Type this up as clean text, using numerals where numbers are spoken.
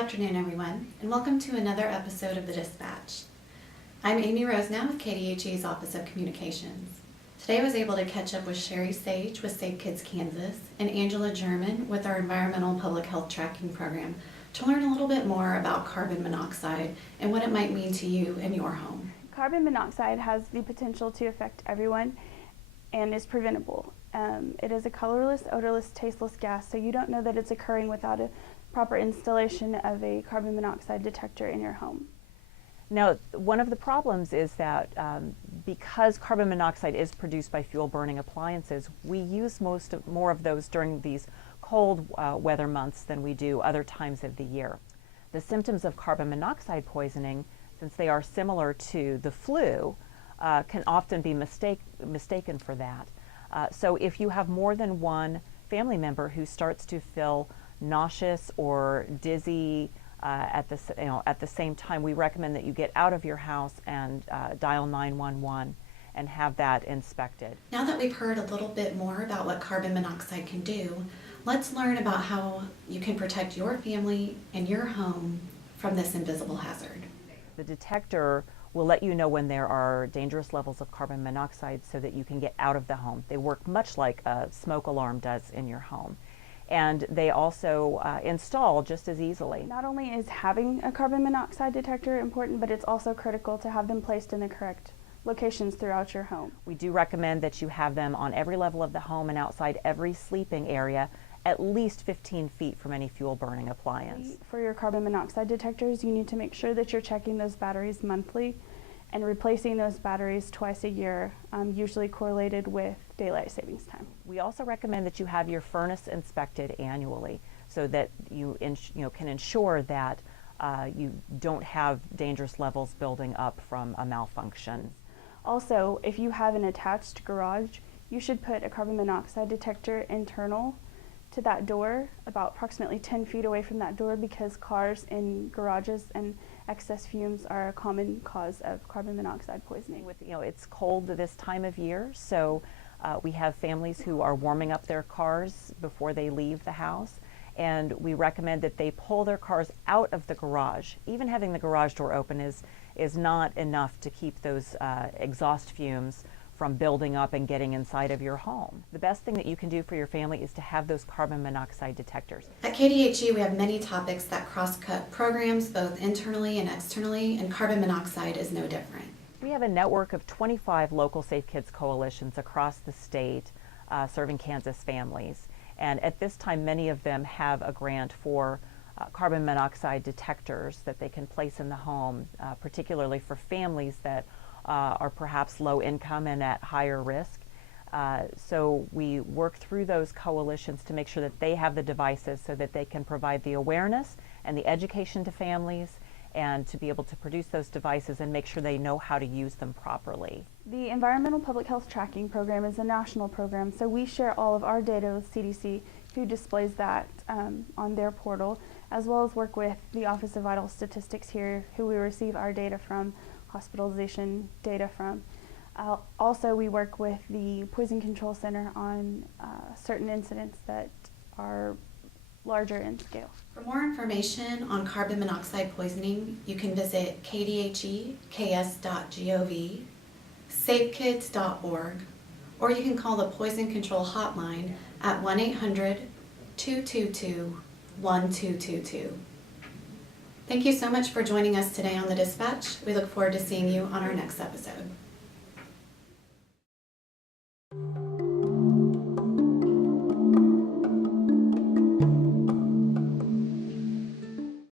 afternoon, everyone, and welcome to another episode of The Dispatch. I'm Amy Rosenow with KDHE's Office of Communications. Today I was able to catch up with Cherie Sage with Safe Kids Kansas and Angela German with our Environmental Public Health Tracking Program to learn a little bit more about carbon monoxide and what it might mean to you and your home. Carbon monoxide has the potential to affect everyone and is preventable. It is a colorless, odorless, tasteless gas, so you don't know that it's occurring without a proper installation of a carbon monoxide detector in your home. Now, one of the problems is that because carbon monoxide is produced by fuel burning appliances, we use more of those during these cold weather months than we do other times of the year. The symptoms of carbon monoxide poisoning, since they are similar to the flu, can often be mistaken for that. So if you have more than one family member who starts to feel nauseous or dizzy at the same time, we recommend that you get out of your house and dial 911 and have that inspected. Now that we've heard a little bit more about what carbon monoxide can do, let's learn about how you can protect your family and your home from this invisible hazard. The detector will let you know when there are dangerous levels of carbon monoxide so that you can get out of the home. They work much like a smoke alarm does in your home. And they also install just as easily. Not only is having a carbon monoxide detector important, but it's also critical to have them placed in the correct locations throughout your home. We do recommend that you have them on every level of the home and outside every sleeping area, at least 15 feet from any fuel burning appliance. For your carbon monoxide detectors, you need to make sure that you're checking those batteries monthly and replacing those batteries twice a year, usually correlated with daylight savings time. We also recommend that you have your furnace inspected annually so that you can ensure that you don't have dangerous levels building up from a malfunction. Also, if you have an attached garage, you should put a carbon monoxide detector internal to that door, about approximately 10 feet away from that door, because cars in garages and excess fumes are a common cause of carbon monoxide poisoning. It's cold this time of year, so we have families who are warming up their cars before they leave the house, and we recommend that they pull their cars out of the garage. Even having the garage door open is not enough to keep those exhaust fumes from building up and getting inside of your home. The best thing that you can do for your family is to have those carbon monoxide detectors. At KDHE, we have many topics that cross-cut programs both internally and externally, and carbon monoxide is no different. We have a network of 25 local Safe Kids coalitions across the state serving Kansas families. And at this time, many of them have a grant for carbon monoxide detectors that they can place in the home, particularly for families that are perhaps low income and at higher risk. So we work through those coalitions to make sure that they have the devices so that they can provide the awareness and the education to families and to be able to produce those devices and make sure they know how to use them properly. The Environmental Public Health Tracking Program is a national program, so we share all of our data with CDC, who displays that on their portal, as well as work with the Office of Vital Statistics here, who we receive our data from, hospitalization data from. Also, we work with the Poison Control Center on certain incidents that are larger in scale. For more information on carbon monoxide poisoning, you can visit kdheks.gov, safekids.org, or you can call the Poison Control Hotline at 1-800-222-1222. Thank you so much for joining us today on The Dispatch. We look forward to seeing you on our next episode.